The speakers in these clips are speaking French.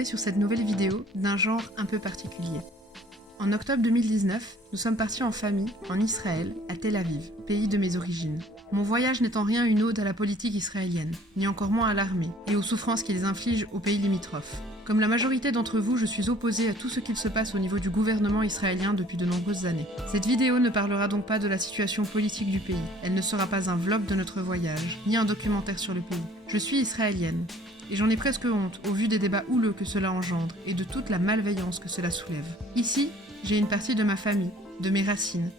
retrouver sur cette nouvelle vidéo d'un genre un peu particulier. En octobre 2019, nous sommes partis en famille, en Israël, à Tel Aviv, pays de mes origines. Mon voyage n'est en rien une ode à la politique israélienne, ni encore moins à l'armée, et aux souffrances qu'ils infligent aux pays limitrophes. Comme la majorité d'entre vous, je suis opposée à tout ce qu'il se passe au niveau du gouvernement israélien depuis de nombreuses années. Cette vidéo ne parlera donc pas de la situation politique du pays. Elle ne sera pas un vlog de notre voyage, ni un documentaire sur le pays. Je suis israélienne, et j'en ai presque honte au vu des débats houleux que cela engendre et de toute la malveillance que cela soulève. Ici, j'ai une partie de ma famille, de mes racines.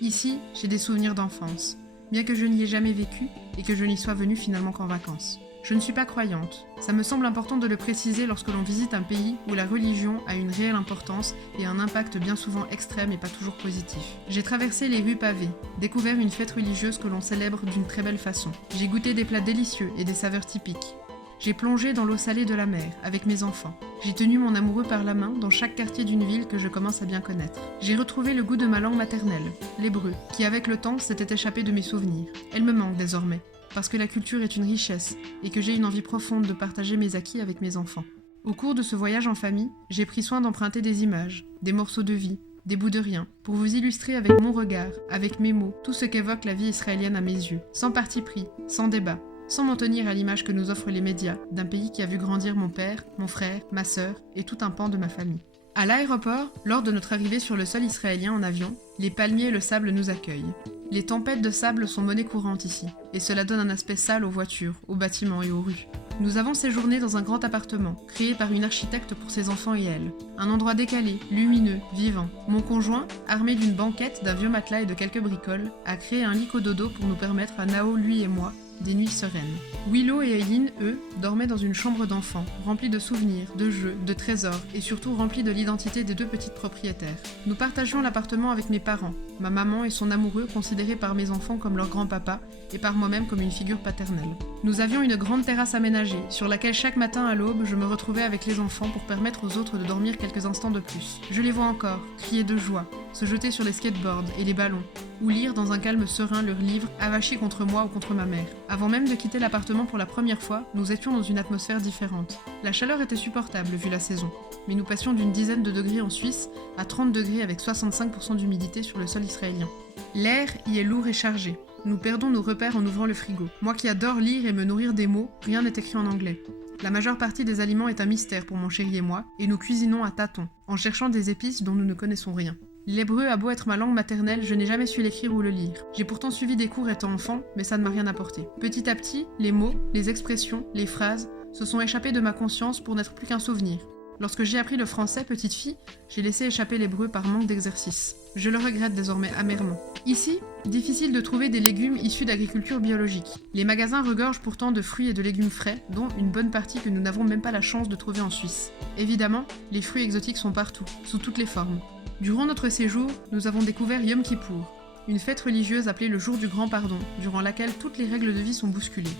Ici, j'ai des souvenirs d'enfance, bien que je n'y ai jamais vécu et que je n'y sois venue finalement qu'en vacances. Je ne suis pas croyante. Ça me semble important de le préciser lorsque l'on visite un pays où la religion a une réelle importance et un impact bien souvent extrême et pas toujours positif. J'ai traversé les rues pavées, découvert une fête religieuse que l'on célèbre d'une très belle façon. J'ai goûté des plats délicieux et des saveurs typiques. J'ai plongé dans l'eau salée de la mer avec mes enfants. J'ai tenu mon amoureux par la main dans chaque quartier d'une ville que je commence à bien connaître. J'ai retrouvé le goût de ma langue maternelle, l'hébreu, qui avec le temps s'était échappé de mes souvenirs. Elle me manque désormais, parce que la culture est une richesse et que j'ai une envie profonde de partager mes acquis avec mes enfants. Au cours de ce voyage en famille, j'ai pris soin d'emprunter des images, des morceaux de vie, des bouts de rien, pour vous illustrer avec mon regard, avec mes mots, tout ce qu'évoque la vie israélienne à mes yeux, sans parti pris, sans débat, sans m'en tenir à l'image que nous offrent les médias d'un pays qui a vu grandir mon père, mon frère, ma sœur et tout un pan de ma famille. À l'aéroport, lors de notre arrivée sur le sol israélien en avion, les palmiers et le sable nous accueillent. Les tempêtes de sable sont monnaie courante ici, et cela donne un aspect sale aux voitures, aux bâtiments et aux rues. Nous avons séjourné dans un grand appartement, créé par une architecte pour ses enfants et elle. Un endroit décalé, lumineux, vivant. Mon conjoint, armé d'une banquette, d'un vieux matelas et de quelques bricoles, a créé un lit cododo pour nous permettre à Nao, lui et moi, des nuits sereines. Willow et Eileen, eux, dormaient dans une chambre d'enfants, remplie de souvenirs, de jeux, de trésors, et surtout remplie de l'identité des deux petites propriétaires. Nous partagions l'appartement avec mes parents, ma maman et son amoureux considérés par mes enfants comme leur grand-papa, et par moi-même comme une figure paternelle. Nous avions une grande terrasse aménagée, sur laquelle chaque matin à l'aube, je me retrouvais avec les enfants pour permettre aux autres de dormir quelques instants de plus. Je les vois encore, crier de joie, se jeter sur les skateboards et les ballons, ou lire dans un calme serein leurs livres, avachis contre moi ou contre ma mère. Avant même de quitter l'appartement pour la première fois, nous étions dans une atmosphère différente. La chaleur était supportable vu la saison, mais nous passions d'une dizaine de degrés en Suisse à 30 degrés avec 65% d'humidité sur le sol israélien. L'air y est lourd et chargé. Nous perdons nos repères en ouvrant le frigo. Moi qui adore lire et me nourrir des mots, rien n'est écrit en anglais. La majeure partie des aliments est un mystère pour mon chéri et moi, et nous cuisinons à tâtons, en cherchant des épices dont nous ne connaissons rien. L'hébreu a beau être ma langue maternelle, je n'ai jamais su l'écrire ou le lire. J'ai pourtant suivi des cours étant enfant, mais ça ne m'a rien apporté. Petit à petit, les mots, les expressions, les phrases se sont échappés de ma conscience pour n'être plus qu'un souvenir. Lorsque j'ai appris le français, petite fille, j'ai laissé échapper l'hébreu par manque d'exercice. Je le regrette désormais amèrement. Ici, difficile de trouver des légumes issus d'agriculture biologique. Les magasins regorgent pourtant de fruits et de légumes frais, dont une bonne partie que nous n'avons même pas la chance de trouver en Suisse. Évidemment, les fruits exotiques sont partout, sous toutes les formes. Durant notre séjour, nous avons découvert Yom Kippour, une fête religieuse appelée le jour du grand pardon, durant laquelle toutes les règles de vie sont bousculées.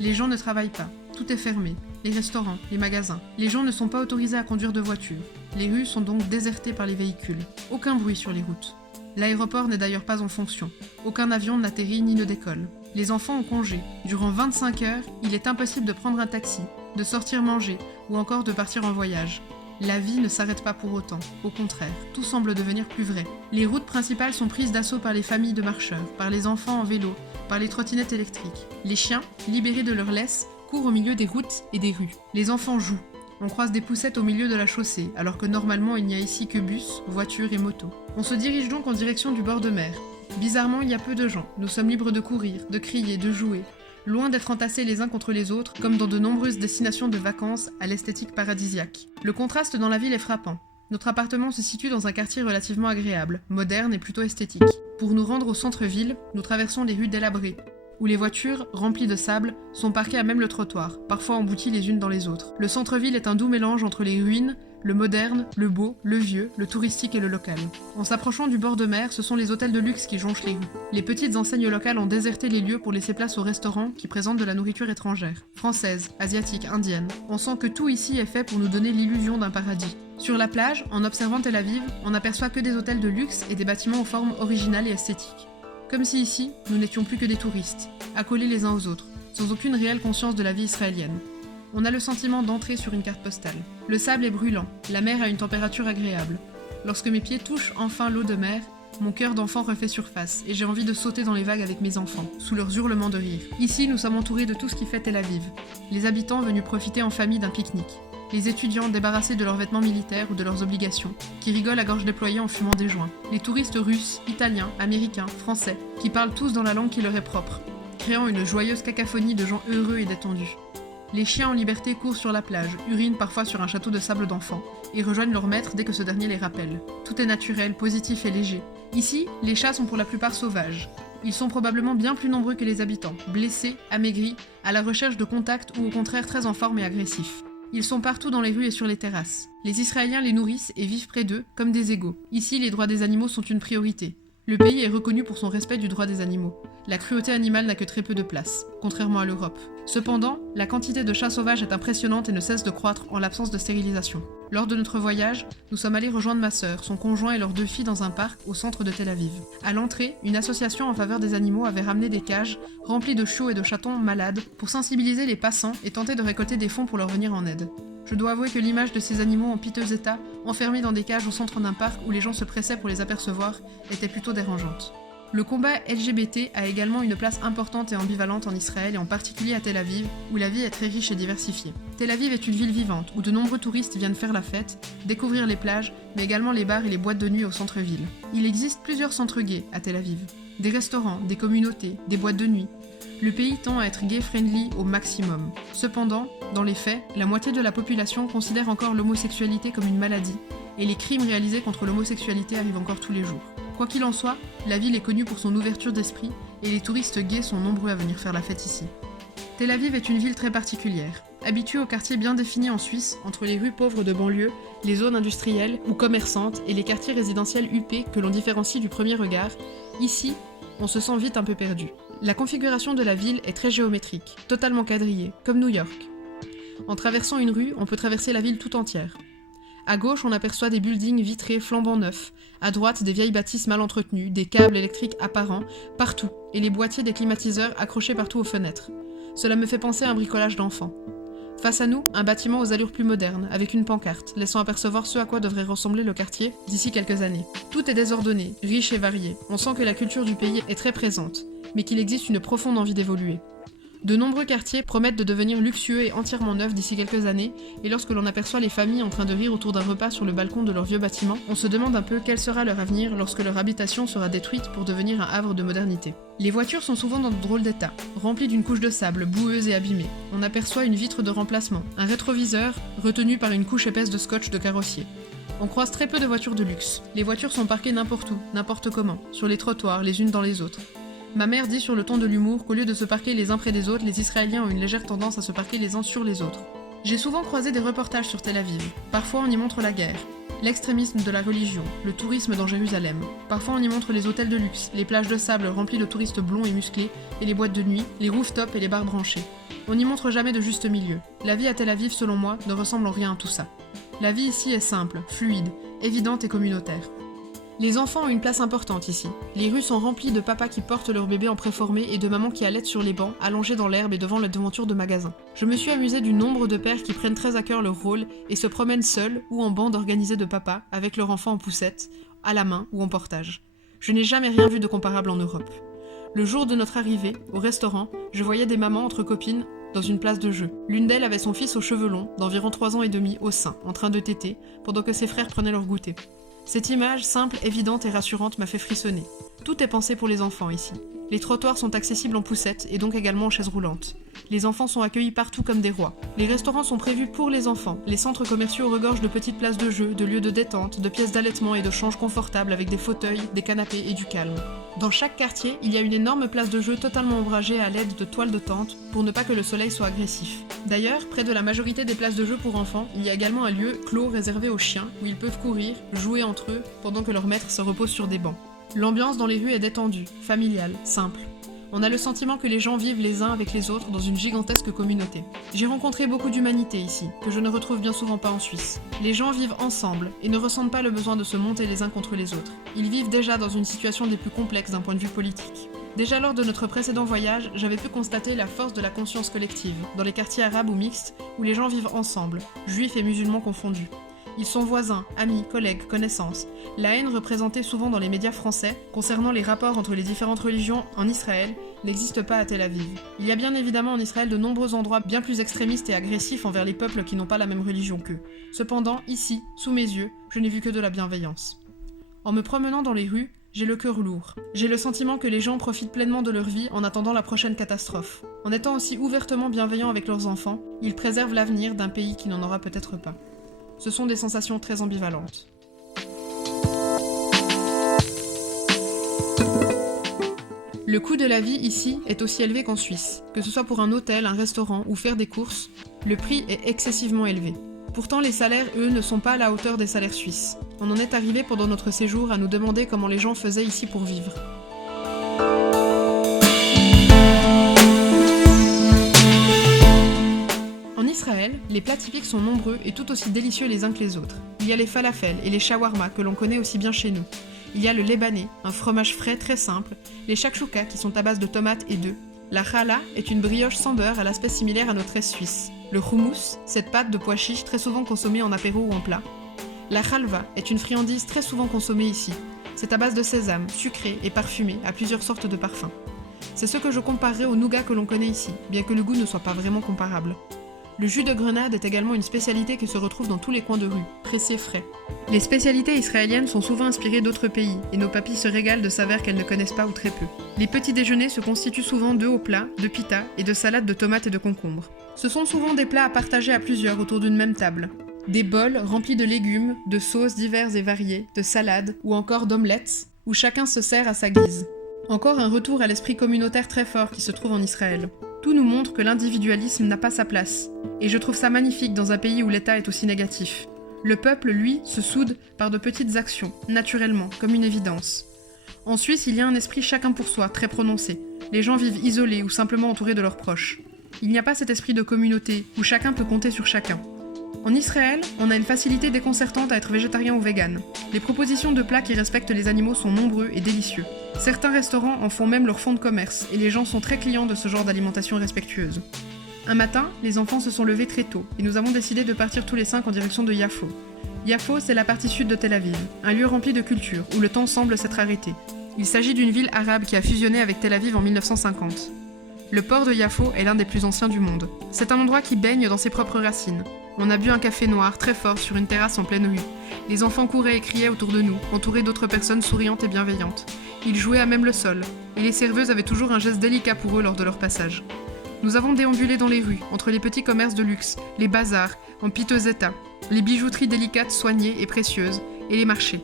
Les gens ne travaillent pas, tout est fermé, les restaurants, les magasins. Les gens ne sont pas autorisés à conduire de voiture. Les rues sont donc désertées par les véhicules. Aucun bruit sur les routes. L'aéroport n'est d'ailleurs pas en fonction. Aucun avion n'atterrit ni ne décolle. Les enfants ont congé. Durant 25 heures, il est impossible de prendre un taxi, de sortir manger ou encore de partir en voyage. La vie ne s'arrête pas pour autant. Au contraire, tout semble devenir plus vrai. Les routes principales sont prises d'assaut par les familles de marcheurs, par les enfants en vélo, par les trottinettes électriques. Les chiens, libérés de leur laisse, courent au milieu des routes et des rues. Les enfants jouent. On croise des poussettes au milieu de la chaussée, alors que normalement il n'y a ici que bus, voitures et motos. On se dirige donc en direction du bord de mer. Bizarrement, il y a peu de gens. Nous sommes libres de courir, de crier, de jouer, loin d'être entassés les uns contre les autres, comme dans de nombreuses destinations de vacances à l'esthétique paradisiaque. Le contraste dans la ville est frappant. Notre appartement se situe dans un quartier relativement agréable, moderne et plutôt esthétique. Pour nous rendre au centre-ville, nous traversons les rues délabrées, où les voitures, remplies de sable, sont parquées à même le trottoir, parfois embouties les unes dans les autres. Le centre-ville est un doux mélange entre les ruines, le moderne, le beau, le vieux, le touristique et le local. En s'approchant du bord de mer, ce sont les hôtels de luxe qui jonchent les rues. Les petites enseignes locales ont déserté les lieux pour laisser place aux restaurants qui présentent de la nourriture étrangère, française, asiatique, indienne. On sent que tout ici est fait pour nous donner l'illusion d'un paradis. Sur la plage, en observant Tel Aviv, on n'aperçoit que des hôtels de luxe et des bâtiments aux formes originales et esthétiques. Comme si ici, nous n'étions plus que des touristes, accolés les uns aux autres, sans aucune réelle conscience de la vie israélienne. On a le sentiment d'entrer sur une carte postale. Le sable est brûlant, la mer a une température agréable. Lorsque mes pieds touchent enfin l'eau de mer, mon cœur d'enfant refait surface et j'ai envie de sauter dans les vagues avec mes enfants, sous leurs hurlements de rire. Ici, nous sommes entourés de tout ce qui fait Tel Aviv. Les habitants venus profiter en famille d'un pique-nique. Les étudiants débarrassés de leurs vêtements militaires ou de leurs obligations, qui rigolent à gorge déployée en fumant des joints. Les touristes russes, italiens, américains, français, qui parlent tous dans la langue qui leur est propre, créant une joyeuse cacophonie de gens heureux et détendus. Les chiens en liberté courent sur la plage, urinent parfois sur un château de sable d'enfants, et rejoignent leur maître dès que ce dernier les rappelle. Tout est naturel, positif et léger. Ici, les chats sont pour la plupart sauvages. Ils sont probablement bien plus nombreux que les habitants, blessés, amaigris, à la recherche de contact ou au contraire très en forme et agressifs. Ils sont partout dans les rues et sur les terrasses. Les Israéliens les nourrissent et vivent près d'eux, comme des égaux. Ici, les droits des animaux sont une priorité. Le pays est reconnu pour son respect du droit des animaux. La cruauté animale n'a que très peu de place, contrairement à l'Europe. Cependant, la quantité de chats sauvages est impressionnante et ne cesse de croître en l'absence de stérilisation. Lors de notre voyage, nous sommes allés rejoindre ma sœur, son conjoint et leurs 2 filles dans un parc au centre de Tel Aviv. À l'entrée, une association en faveur des animaux avait ramené des cages remplies de chiots et de chatons malades pour sensibiliser les passants et tenter de récolter des fonds pour leur venir en aide. Je dois avouer que l'image de ces animaux en piteux état, enfermés dans des cages au centre d'un parc où les gens se pressaient pour les apercevoir, était plutôt dérangeante. Le combat LGBT a également une place importante et ambivalente en Israël et en particulier à Tel Aviv, où la vie est très riche et diversifiée. Tel Aviv est une ville vivante, où de nombreux touristes viennent faire la fête, découvrir les plages, mais également les bars et les boîtes de nuit au centre-ville. Il existe plusieurs centres gays à Tel Aviv. Des restaurants, des communautés, des boîtes de nuit. Le pays tend à être gay-friendly au maximum. Cependant, dans les faits, la moitié de la population considère encore l'homosexualité comme une maladie, et les crimes réalisés contre l'homosexualité arrivent encore tous les jours. Quoi qu'il en soit, la ville est connue pour son ouverture d'esprit, et les touristes gays sont nombreux à venir faire la fête ici. Tel Aviv est une ville très particulière. Habituée aux quartiers bien définis en Suisse, entre les rues pauvres de banlieue, les zones industrielles ou commerçantes et les quartiers résidentiels huppés que l'on différencie du premier regard, ici, on se sent vite un peu perdu. La configuration de la ville est très géométrique, totalement quadrillée, comme New York. En traversant une rue, on peut traverser la ville tout entière. À gauche, on aperçoit des buildings vitrés flambant neufs, à droite, des vieilles bâtisses mal entretenues, des câbles électriques apparents, partout, et les boîtiers des climatiseurs accrochés partout aux fenêtres. Cela me fait penser à un bricolage d'enfant. Face à nous, un bâtiment aux allures plus modernes, avec une pancarte, laissant apercevoir ce à quoi devrait ressembler le quartier d'ici quelques années. Tout est désordonné, riche et varié. On sent que la culture du pays est très présente, mais qu'il existe une profonde envie d'évoluer. De nombreux quartiers promettent de devenir luxueux et entièrement neufs d'ici quelques années, et lorsque l'on aperçoit les familles en train de rire autour d'un repas sur le balcon de leur vieux bâtiment, on se demande un peu quel sera leur avenir lorsque leur habitation sera détruite pour devenir un havre de modernité. Les voitures sont souvent dans de drôles d'état, remplies d'une couche de sable, boueuse et abîmée. On aperçoit une vitre de remplacement, un rétroviseur retenu par une couche épaisse de scotch de carrossier. On croise très peu de voitures de luxe. Les voitures sont parquées n'importe où, n'importe comment, sur les trottoirs, les unes dans les autres. Ma mère dit sur le ton de l'humour qu'au lieu de se parquer les uns près des autres, les Israéliens ont une légère tendance à se parquer les uns sur les autres. J'ai souvent croisé des reportages sur Tel Aviv. Parfois on y montre la guerre, l'extrémisme de la religion, le tourisme dans Jérusalem. Parfois on y montre les hôtels de luxe, les plages de sable remplies de touristes blonds et musclés, et les boîtes de nuit, les rooftops et les bars branchés. On n'y montre jamais de juste milieu. La vie à Tel Aviv, selon moi, ne ressemble en rien à tout ça. La vie ici est simple, fluide, évidente et communautaire. Les enfants ont une place importante ici. Les rues sont remplies de papas qui portent leur bébé en préformé et de mamans qui allaitent sur les bancs, allongées dans l'herbe et devant la devanture de magasins. Je me suis amusée du nombre de pères qui prennent très à cœur leur rôle et se promènent seuls ou en bande organisée de papas, avec leur enfant en poussette, à la main ou en portage. Je n'ai jamais rien vu de comparable en Europe. Le jour de notre arrivée, au restaurant, je voyais des mamans entre copines dans une place de jeu. L'une d'elles avait son fils aux cheveux longs, d'environ 3 ans et demi, au sein, en train de téter, pendant que ses frères prenaient leur goûter. Cette image, simple, évidente et rassurante, m'a fait frissonner. Tout est pensé pour les enfants ici. Les trottoirs sont accessibles en poussette et donc également en chaises roulantes. Les enfants sont accueillis partout comme des rois. Les restaurants sont prévus pour les enfants. Les centres commerciaux regorgent de petites places de jeu, de lieux de détente, de pièces d'allaitement et de changes confortables avec des fauteuils, des canapés et du calme. Dans chaque quartier, il y a une énorme place de jeu totalement ombragée à l'aide de toiles de tente pour ne pas que le soleil soit agressif. D'ailleurs, près de la majorité des places de jeu pour enfants, il y a également un lieu clos réservé aux chiens où ils peuvent courir, jouer entre eux pendant que leur maître se repose sur des bancs. L'ambiance dans les rues est détendue, familiale, simple. On a le sentiment que les gens vivent les uns avec les autres dans une gigantesque communauté. J'ai rencontré beaucoup d'humanité ici, que je ne retrouve bien souvent pas en Suisse. Les gens vivent ensemble et ne ressentent pas le besoin de se monter les uns contre les autres. Ils vivent déjà dans une situation des plus complexes d'un point de vue politique. Déjà lors de notre précédent voyage, j'avais pu constater la force de la conscience collective, dans les quartiers arabes ou mixtes, où les gens vivent ensemble, juifs et musulmans confondus. Ils sont voisins, amis, collègues, connaissances. La haine représentée souvent dans les médias français, concernant les rapports entre les différentes religions en Israël, n'existe pas à Tel Aviv. Il y a bien évidemment en Israël de nombreux endroits bien plus extrémistes et agressifs envers les peuples qui n'ont pas la même religion qu'eux. Cependant, ici, sous mes yeux, je n'ai vu que de la bienveillance. En me promenant dans les rues, j'ai le cœur lourd. J'ai le sentiment que les gens profitent pleinement de leur vie en attendant la prochaine catastrophe. En étant aussi ouvertement bienveillants avec leurs enfants, ils préservent l'avenir d'un pays qui n'en aura peut-être pas. Ce sont des sensations très ambivalentes. Le coût de la vie ici est aussi élevé qu'en Suisse. Que ce soit pour un hôtel, un restaurant ou faire des courses, le prix est excessivement élevé. Pourtant, les salaires, eux, ne sont pas à la hauteur des salaires suisses. On en est arrivé pendant notre séjour à nous demander comment les gens faisaient ici pour vivre. En Israël, les plats typiques sont nombreux et tout aussi délicieux les uns que les autres. Il y a les falafels et les shawarma que l'on connaît aussi bien chez nous. Il y a le lébanais, un fromage frais très simple, les shakshuka qui sont à base de tomates et d'œufs. La challah est une brioche sans beurre à l'aspect similaire à notre aise suisse. Le hummus, cette pâte de pois chiches très souvent consommée en apéro ou en plat. La halva est une friandise très souvent consommée ici. C'est à base de sésame, sucré et parfumé à plusieurs sortes de parfums. C'est ce que je comparerais au nougat que l'on connaît ici, bien que le goût ne soit pas vraiment comparable. Le jus de grenade est également une spécialité qui se retrouve dans tous les coins de rue, pressé frais. Les spécialités israéliennes sont souvent inspirées d'autres pays, et nos papilles se régalent de saveurs qu'elles ne connaissent pas ou très peu. Les petits déjeuners se constituent souvent d'œufs au plat, de pita et de salades de tomates et de concombres. Ce sont souvent des plats à partager à plusieurs autour d'une même table. Des bols remplis de légumes, de sauces diverses et variées, de salades ou encore d'omelettes, où chacun se sert à sa guise. Encore un retour à l'esprit communautaire très fort qui se trouve en Israël. Tout nous montre que l'individualisme n'a pas sa place, et je trouve ça magnifique dans un pays où l'État est aussi négatif. Le peuple, lui, se soude par de petites actions, naturellement, comme une évidence. En Suisse, il y a un esprit chacun pour soi, très prononcé. Les gens vivent isolés ou simplement entourés de leurs proches. Il n'y a pas cet esprit de communauté, où chacun peut compter sur chacun. En Israël, on a une facilité déconcertante à être végétarien ou vegan. Les propositions de plats qui respectent les animaux sont nombreux et délicieux. Certains restaurants en font même leur fonds de commerce, et les gens sont très clients de ce genre d'alimentation respectueuse. Un matin, les enfants se sont levés très tôt, et nous avons décidé de partir tous les 5 en direction de Yafo. Yafo, c'est la partie sud de Tel Aviv, un lieu rempli de culture, où le temps semble s'être arrêté. Il s'agit d'une ville arabe qui a fusionné avec Tel Aviv en 1950. Le port de Yafo est l'un des plus anciens du monde. C'est un endroit qui baigne dans ses propres racines. On a bu un café noir très fort sur une terrasse en pleine rue. Les enfants couraient et criaient autour de nous, entourés d'autres personnes souriantes et bienveillantes. Ils jouaient à même le sol, et les serveuses avaient toujours un geste délicat pour eux lors de leur passage. Nous avons déambulé dans les rues, entre les petits commerces de luxe, les bazars, en piteux état, les bijouteries délicates, soignées et précieuses, et les marchés.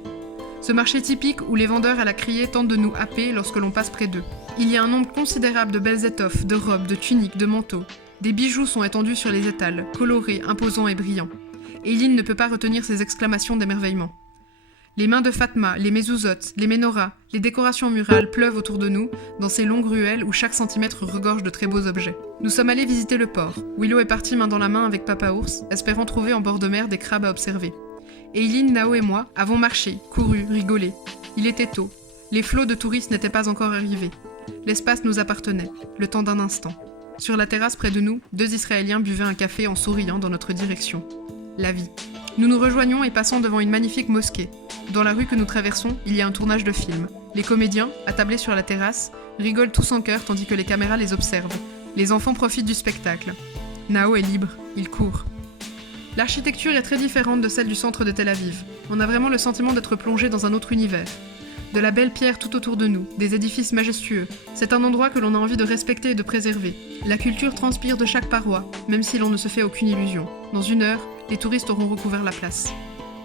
Ce marché typique où les vendeurs à la criée tentent de nous happer lorsque l'on passe près d'eux. Il y a un nombre considérable de belles étoffes, de robes, de tuniques, de manteaux. Des bijoux sont étendus sur les étals, colorés, imposants et brillants. Eileen ne peut pas retenir ses exclamations d'émerveillement. Les mains de Fatma, les mezouzotes, les menorahs, les décorations murales pleuvent autour de nous, dans ces longues ruelles où chaque centimètre regorge de très beaux objets. Nous sommes allés visiter le port. Willow est partie main dans la main avec Papa Ours, espérant trouver en bord de mer des crabes à observer. Eileen, Nao et moi avons marché, couru, rigolé. Il était tôt. Les flots de touristes n'étaient pas encore arrivés. L'espace nous appartenait, le temps d'un instant. Sur la terrasse près de nous, 2 Israéliens buvaient un café en souriant dans notre direction. La vie. Nous nous rejoignons et passons devant une magnifique mosquée. Dans la rue que nous traversons, il y a un tournage de film. Les comédiens, attablés sur la terrasse, rigolent tous en chœur tandis que les caméras les observent. Les enfants profitent du spectacle. Nao est libre, il court. L'architecture est très différente de celle du centre de Tel Aviv. On a vraiment le sentiment d'être plongé dans un autre univers. De la belle pierre tout autour de nous, des édifices majestueux. C'est un endroit que l'on a envie de respecter et de préserver. La culture transpire de chaque paroi, même si l'on ne se fait aucune illusion. Dans 1 heure, les touristes auront recouvert la place.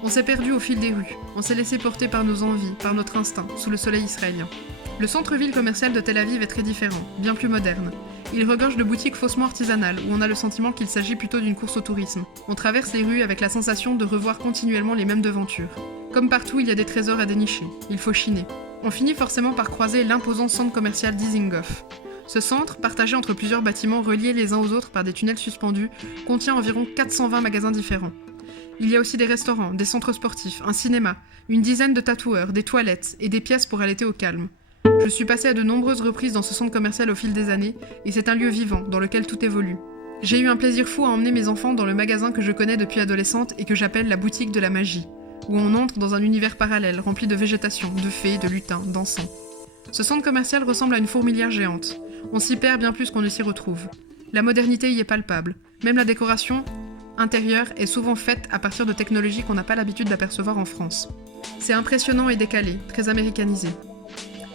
On s'est perdu au fil des rues. On s'est laissé porter par nos envies, par notre instinct, sous le soleil israélien. Le centre-ville commercial de Tel Aviv est très différent, bien plus moderne. Il regorge de boutiques faussement artisanales, où on a le sentiment qu'il s'agit plutôt d'une course au tourisme. On traverse les rues avec la sensation de revoir continuellement les mêmes devantures. Comme partout, il y a des trésors à dénicher. Il faut chiner. On finit forcément par croiser l'imposant centre commercial Dizengoff. Ce centre, partagé entre plusieurs bâtiments reliés les uns aux autres par des tunnels suspendus, contient environ 420 magasins différents. Il y a aussi des restaurants, des centres sportifs, un cinéma, une dizaine de tatoueurs, des toilettes et des pièces pour allaiter au calme. Je suis passée à de nombreuses reprises dans ce centre commercial au fil des années, et c'est un lieu vivant, dans lequel tout évolue. J'ai eu un plaisir fou à emmener mes enfants dans le magasin que je connais depuis adolescente et que j'appelle la boutique de la magie, où on entre dans un univers parallèle rempli de végétation, de fées, de lutins, d'encens. Ce centre commercial ressemble à une fourmilière géante. On s'y perd bien plus qu'on ne s'y retrouve. La modernité y est palpable. Même la décoration intérieure est souvent faite à partir de technologies qu'on n'a pas l'habitude d'apercevoir en France. C'est impressionnant et décalé, très américanisé.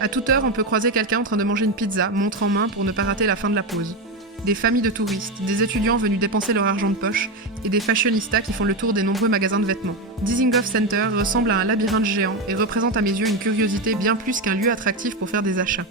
À toute heure, on peut croiser quelqu'un en train de manger une pizza, montre en main pour ne pas rater la fin de la pause. Des familles de touristes, des étudiants venus dépenser leur argent de poche et des fashionistas qui font le tour des nombreux magasins de vêtements. Dizengoff Center ressemble à un labyrinthe géant et représente à mes yeux une curiosité bien plus qu'un lieu attractif pour faire des achats.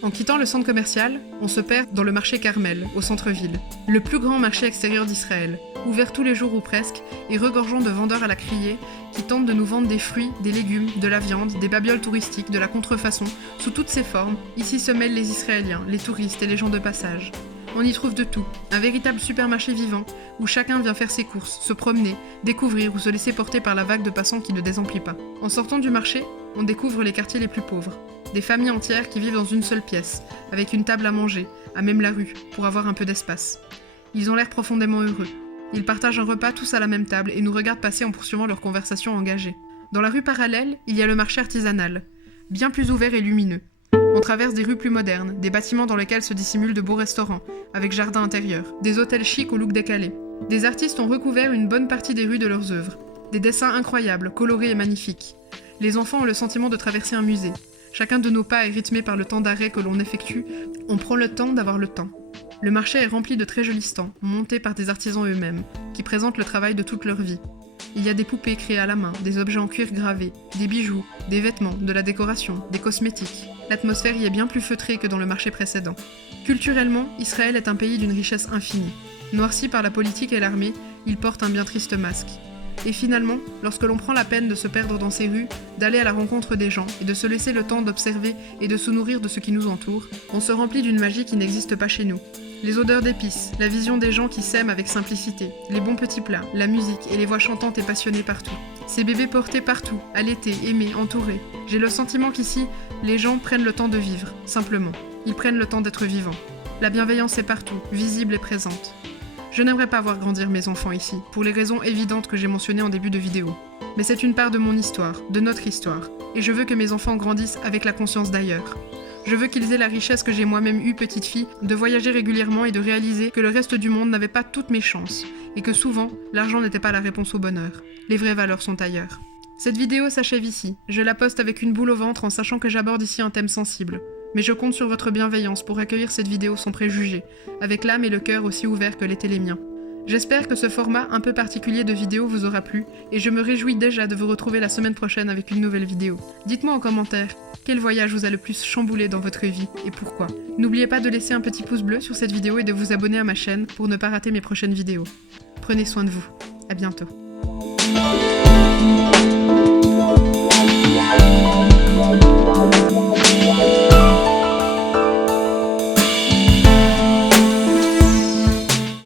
En quittant le centre commercial, on se perd dans le marché Carmel, au centre-ville, le plus grand marché extérieur d'Israël, ouvert tous les jours ou presque, et regorgeant de vendeurs à la criée qui tentent de nous vendre des fruits, des légumes, de la viande, des babioles touristiques, de la contrefaçon, sous toutes ses formes. Ici se mêlent les Israéliens, les touristes et les gens de passage. On y trouve de tout, un véritable supermarché vivant, où chacun vient faire ses courses, se promener, découvrir ou se laisser porter par la vague de passants qui ne désemplit pas. En sortant du marché, on découvre les quartiers les plus pauvres. Des familles entières qui vivent dans une seule pièce, avec une table à manger, à même la rue, pour avoir un peu d'espace. Ils ont l'air profondément heureux. Ils partagent un repas tous à la même table et nous regardent passer en poursuivant leur conversation engagée. Dans la rue parallèle, il y a le marché artisanal, bien plus ouvert et lumineux. On traverse des rues plus modernes, des bâtiments dans lesquels se dissimulent de beaux restaurants, avec jardin intérieur, des hôtels chics au look décalé. Des artistes ont recouvert une bonne partie des rues de leurs œuvres. Des dessins incroyables, colorés et magnifiques. Les enfants ont le sentiment de traverser un musée. Chacun de nos pas est rythmé par le temps d'arrêt que l'on effectue. On prend le temps d'avoir le temps. Le marché est rempli de très jolis stands, montés par des artisans eux-mêmes, qui présentent le travail de toute leur vie. Il y a des poupées créées à la main, des objets en cuir gravés, des bijoux, des vêtements, de la décoration, des cosmétiques. L'atmosphère y est bien plus feutrée que dans le marché précédent. Culturellement, Israël est un pays d'une richesse infinie. Noirci par la politique et l'armée, il porte un bien triste masque. Et finalement, lorsque l'on prend la peine de se perdre dans ces rues, d'aller à la rencontre des gens et de se laisser le temps d'observer et de se nourrir de ce qui nous entoure, on se remplit d'une magie qui n'existe pas chez nous. Les odeurs d'épices, la vision des gens qui s'aiment avec simplicité, les bons petits plats, la musique et les voix chantantes et passionnées partout. Ces bébés portés partout, allaités, aimés, entourés. J'ai le sentiment qu'ici, les gens prennent le temps de vivre, simplement. Ils prennent le temps d'être vivants. La bienveillance est partout, visible et présente. Je n'aimerais pas voir grandir mes enfants ici, pour les raisons évidentes que j'ai mentionnées en début de vidéo. Mais c'est une part de mon histoire, de notre histoire, et je veux que mes enfants grandissent avec la conscience d'ailleurs. Je veux qu'ils aient la richesse que j'ai moi-même eue petite fille, de voyager régulièrement et de réaliser que le reste du monde n'avait pas toutes mes chances, et que souvent, l'argent n'était pas la réponse au bonheur. Les vraies valeurs sont ailleurs. Cette vidéo s'achève ici. Je la poste avec une boule au ventre en sachant que j'aborde ici un thème sensible. Mais je compte sur votre bienveillance pour accueillir cette vidéo sans préjugés, avec l'âme et le cœur aussi ouverts que l'étaient les miens. J'espère que ce format un peu particulier de vidéo vous aura plu, et je me réjouis déjà de vous retrouver la semaine prochaine avec une nouvelle vidéo. Dites-moi en commentaire, quel voyage vous a le plus chamboulé dans votre vie, et pourquoi. N'oubliez pas de laisser un petit pouce bleu sur cette vidéo et de vous abonner à ma chaîne pour ne pas rater mes prochaines vidéos. Prenez soin de vous, à bientôt.